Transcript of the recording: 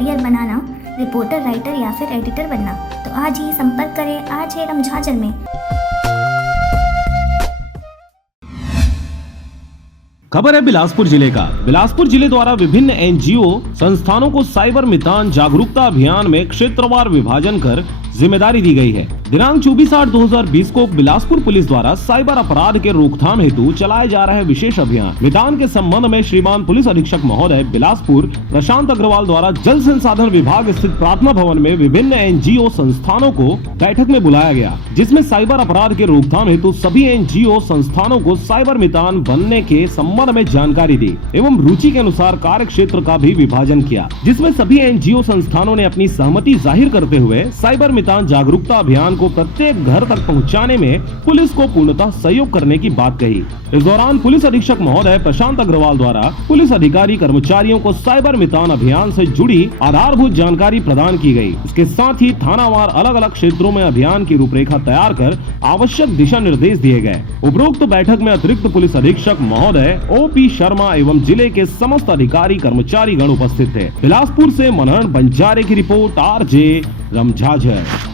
Career बनाना, reporter, writer या फिर editor बनना, तो आज ही संपर्क करें आज है रमझाझर में। खबर है बिलासपुर जिले का। बिलासपुर जिले द्वारा विभिन्न एनजीओ संस्थानों को साइबर मितान जागरूकता अभियान में क्षेत्रवार विभाजन कर जिम्मेदारी दी गई है। दिनांक 24/8/2020 को बिलासपुर पुलिस द्वारा साइबर अपराध के रोकथाम हेतु चलाए जा रहे विशेष अभियान मितान के संबंध में श्रीमान पुलिस अधीक्षक महोदय बिलासपुर प्रशांत अग्रवाल द्वारा जल संसाधन विभाग स्थित प्रार्थना भवन में विभिन्न एनजीओ संस्थानों को बैठक में बुलाया गया, जिसमें साइबर अपराध के रोकथाम हेतु सभी एनजीओ संस्थानों को साइबर मितान बनने के संबंध में जानकारी दी एवं रुचि के अनुसार कार्य क्षेत्र का भी विभाजन किया, जिसमें सभी एनजीओ संस्थानों ने अपनी सहमति जाहिर करते हुए साइबर मितान जागरूकता अभियान को प्रत्येक घर तक पहुंचाने में पुलिस को पूर्णतः सहयोग करने की बात कही। इस दौरान पुलिस अधीक्षक महोदय प्रशांत अग्रवाल द्वारा पुलिस अधिकारी कर्मचारियों को साइबर मितान अभियान से जुड़ी आधारभूत जानकारी प्रदान की गई। इसके साथ ही थानावार अलग अलग क्षेत्रों में अभियान की रूपरेखा तैयार कर आवश्यक दिशा निर्देश दिए गए। उपरोक्त बैठक में अतिरिक्त पुलिस अधीक्षक महोदय OP शर्मा एवं जिले के समस्त अधिकारी कर्मचारी गण उपस्थित थे। बिलासपुर से मनोहर बंजारे की रिपोर्ट, RJ रमझाझर।